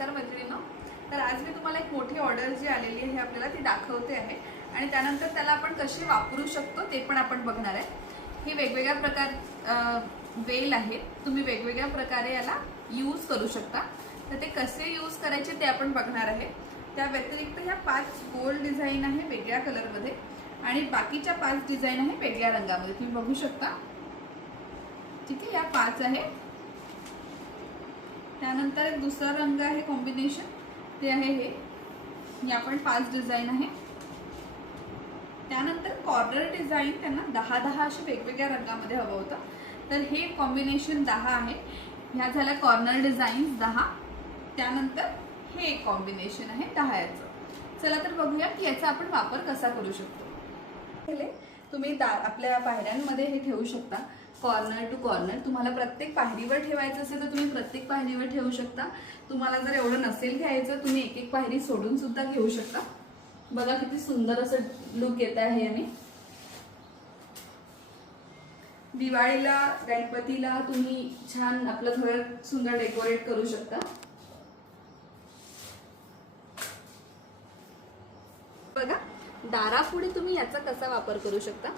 नमस्कार मैत्रिणींनो. तर आज मी तुम्हाला एक मोठी ऑर्डर जी आलेली आहे आपल्याला ती दाखवते आहे आणि त्यानंतर त्याला आपण कशी वापरू शकतो ते पण आपण बघणार आहे. ही वेगवेगळ्या प्रकार वेल आहेत, तुम्ही वेगवेगळ्या प्रकारे याला यूज करू शकता. तर ते कसे यूज करायचे ते आपण बघणार आहे. त्या व्यतिरिक्त ह्या 5 गोल्ड डिझाईन आहे वेगळ्या कलरमध्ये आणि बाकीच्या 5 डिझाईन आहे वेगळ्या रंगामध्ये, तुम्ही बघू शकता. ठीक आहे, या 5 आहे. त्यानंतर एक दुसरा रंग आहे कॉम्बिनेशन, ते आहे हे पण 5 डिझाईन आहे. त्यानंतर कॉर्नर डिझाईन त्यांना 10-10 अशा वेगवेगळ्या रंगामध्ये हवं होतं, तर हे कॉम्बिनेशन 10 आहे. ह्या झाल्या कॉर्नर डिझाईन 10. त्यानंतर हे एक कॉम्बिनेशन आहे 10 याचं. चला तर बघूया की याचा आपण वापर कसा करू शकतो. पहिले तुम्ही आपल्या पायऱ्यांमध्ये हे ठेवू शकता कॉर्नर टू कॉर्नर. तुम्हाला प्रत्येक पायरीवर ठेवायचं असेल तर तुम्ही प्रत्येक पायरीवर ठेवू शकता. तुम्हाला जर एवढं नसेल घ्यायचं तुम्ही एक एक पायरी सोडून सुद्धा घेऊ शकता. बघा किती सुंदर असं लुक येत आहे. आणि दिवाळीला गणपतीला तुम्ही छान आपलं घर सुंदर डेकोरेट करू शकता. बघा दारापुढे तुम्ही याचा कसा वापर करू शकता.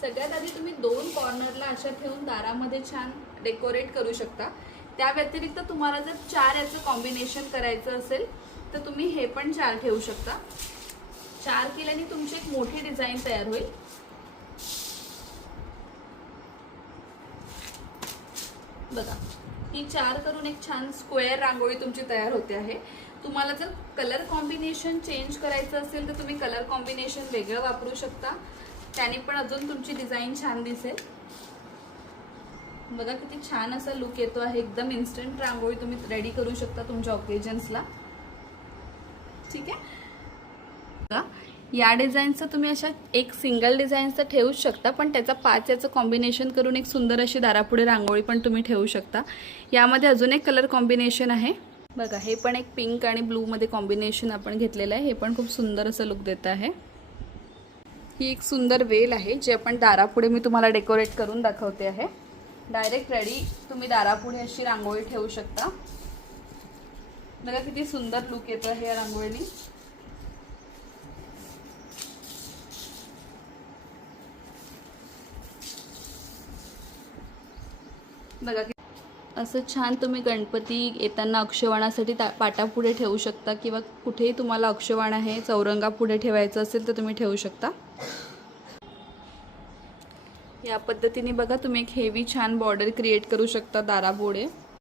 सगळ्यात आधी तुम्ही 2 कॉर्नरला अशा ठेवून दारामध्ये छान डेकोरेट करू शकता. त्या व्यतिरिक्त तुम्हाला जर 4 याचं कॉम्बिनेशन करायचं असेल तर तुम्ही हे पण 4 ठेवू शकता. 4 केल्याने तुमची एक मोठी डिझाईन तयार होईल. बघा ही 4 करून एक छान स्क्वेअर रांगोळी तुमची तयार होते आहे. तुम्हाला जर कलर कॉम्बिनेशन चेंज करायचं असेल तर तुम्ही कलर कॉम्बिनेशन वेगळं वापरू शकता, त्याने पण अजून तुमची डिझाईन छान दिसेल. बघा किती छान असा लुक येतो आहे. एकदम इन्स्टंट रांगोळी तुम्ही रेडी करू शकता तुमच्या ऑकेजन्सला. ठीक आहे, या डिझाईनचं तुम्ही अशा एक सिंगल डिझाईनचं ठेवूच शकता, पण त्याचा 5 याचं कॉम्बिनेशन करून एक सुंदर अशी दारापुढे रांगोळी पण तुम्ही ठेवू शकता. यामध्ये अजून एक कलर कॉम्बिनेशन आहे. बघा हे पण एक पिंक आणि ब्लू मध्ये कॉम्बिनेशन आपण घेतलेलं आहे. हे पण खूप सुंदर असं लुक देत आहे. ही एक सुंदर वेल आहे जी आपण दारापुढे मी तुम्हाला डेकोरेट करून दाखवते आहे. डायरेक्ट रेडी तुम्ही दारापुढे अशी रांगोळी ठेवू शकता. बघा किती सुंदर लुक येतो आहे या रांगोळीने. बघा असं छान तुम्ही गणपती येताना अक्षवाणासाठी पाटापुढे ठेवू शकता किंवा कुठेही तुम्हाला अक्षवाण आहे चौरंगापुढे ठेवायचं असेल तर तुम्ही ठेवू शकता. या पद्धतीने बघा तुम्ही एक हेवी छान बॉर्डर क्रिएट करू शकता दारापुढे.